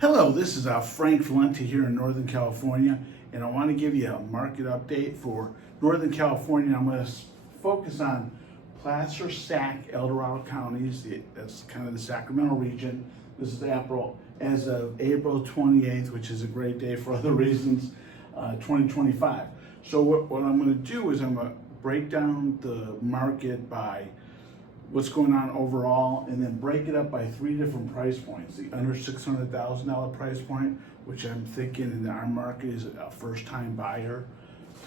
Hello, this is Frank Valente here in Northern California, and I want to give you a market update for Northern California. I'm going to focus on Placer, Sac, Eldorado counties. That's kind of the Sacramento region. This is as of April 28th, which is a great day for other reasons, 2025. So what I'm going to do is I'm going to break down the market by what's going on overall, and then break it up by three different price points. The under $600,000 price point, which I'm thinking in our market is a first-time buyer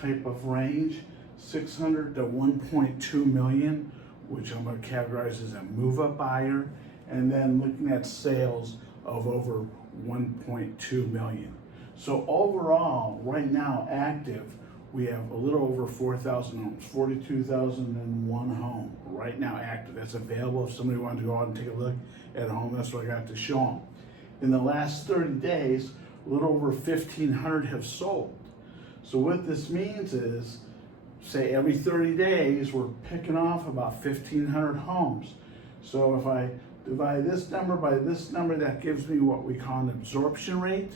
type of range. 600 to 1.2 million, which I'm going to categorize as a move-up buyer, and then looking at sales of over 1.2 million. So overall, right now, active, we have a little over 4,000 homes, 42,001 home right now active. That's available if somebody wanted to go out and take a look at a home. That's what I got to show them. In the last 30 days, a little over 1,500 have sold. So what this means is, say every 30 days, we're picking off about 1,500 homes. So if I divide this number by this number, that gives me what we call an absorption rate.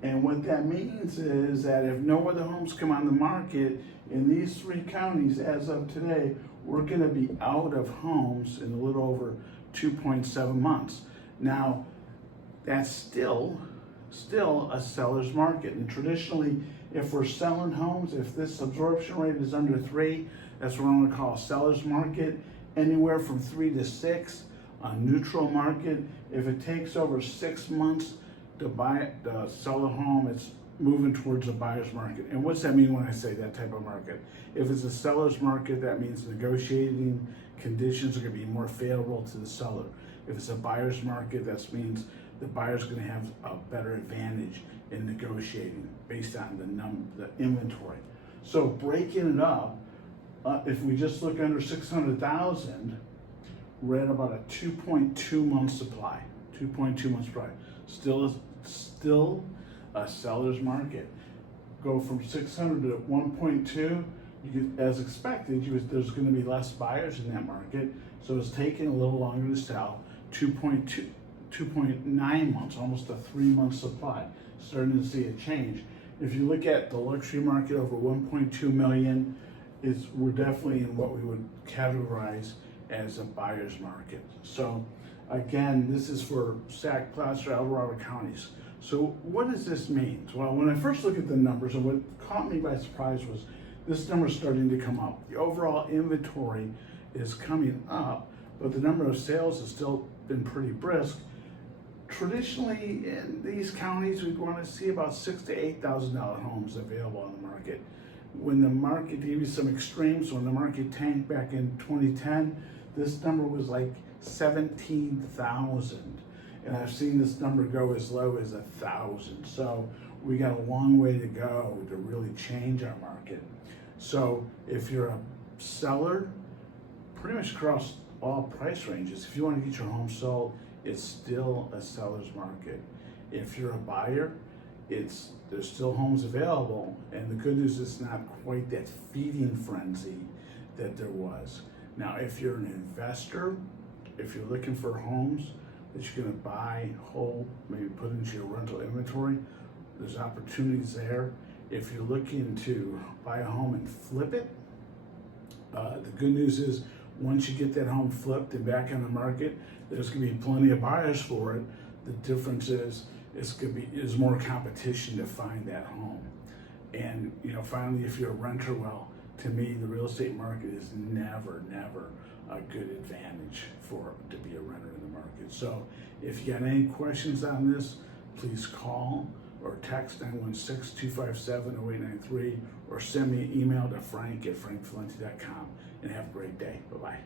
And what that means is that if no other homes come on the market in these three counties as of today, we're going to be out of homes in a little over 2.7 months. Now, that's still a seller's market. And traditionally, if we're selling homes, if this absorption rate is under 3, that's what I'm going to call a seller's market. Anywhere from 3 to 6, a neutral market. If it takes over 6 months to sell a home, it's moving towards a buyer's market. And what's that mean when I say that type of market? If it's a seller's market, that means negotiating conditions are going to be more favorable to the seller. If it's a buyer's market, that means the buyer's going to have a better advantage in negotiating based on the inventory. So breaking it up, if we just look under 600,000, we're at about a 2.2 month supply. 2.2 months supply. Still a seller's market. Go from 600 to 1.2. As expected, there's going to be less buyers in that market, so it's taking a little longer to sell. 2.9 months, almost a 3-month supply. Starting to see a change. If you look at the luxury market, over 1.2 million, we're definitely in what we would categorize as a buyer's market. So again, this is for Sac, Placer, Eldorado counties. So what does this mean? Well, when I first looked at the numbers, and what caught me by surprise was this number starting to come up. The overall inventory is coming up, but the number of sales has still been pretty brisk. Traditionally, in these counties, we'd want to see about $6,000 to $8,000 homes available on the market. When the market, to give you some extremes, when the market tanked back in 2010, this number was like 17,000, and I've seen this number go as low as 1,000. So we got a long way to go to really change our market. So if you're a seller, pretty much across all price ranges, if you want to get your home sold, it's still a seller's market. If you're a buyer, there's still homes available, and the good news is not quite that feeding frenzy that there was. Now, if you're an investor, if you're looking for homes that you're going to buy, hold, maybe put into your rental inventory, there's opportunities there. If you're looking to buy a home and flip it, the good news is once you get that home flipped and back on the market, there's going to be plenty of buyers for it. The difference is there's more competition to find that home. And finally, if you're a renter, well, to me, the real estate market is never a good advantage to be a renter in the market. So if you got any questions on this, please call or text 916-257-0893 or send me an email to frank@frankvalente.com, and have a great day. Bye-bye.